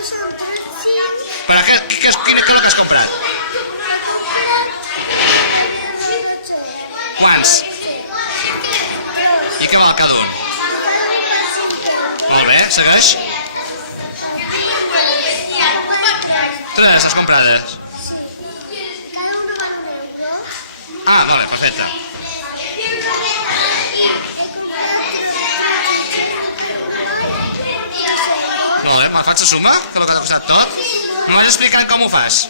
Però què és el que has comprat? Quants? I què val cada un? Molt bé, segueix? 3 has comprades? Ah, vale, perfecte. Molt bé, me'n faig la suma, que és el que t'ha costat tot? Me vas explicant com ho fas?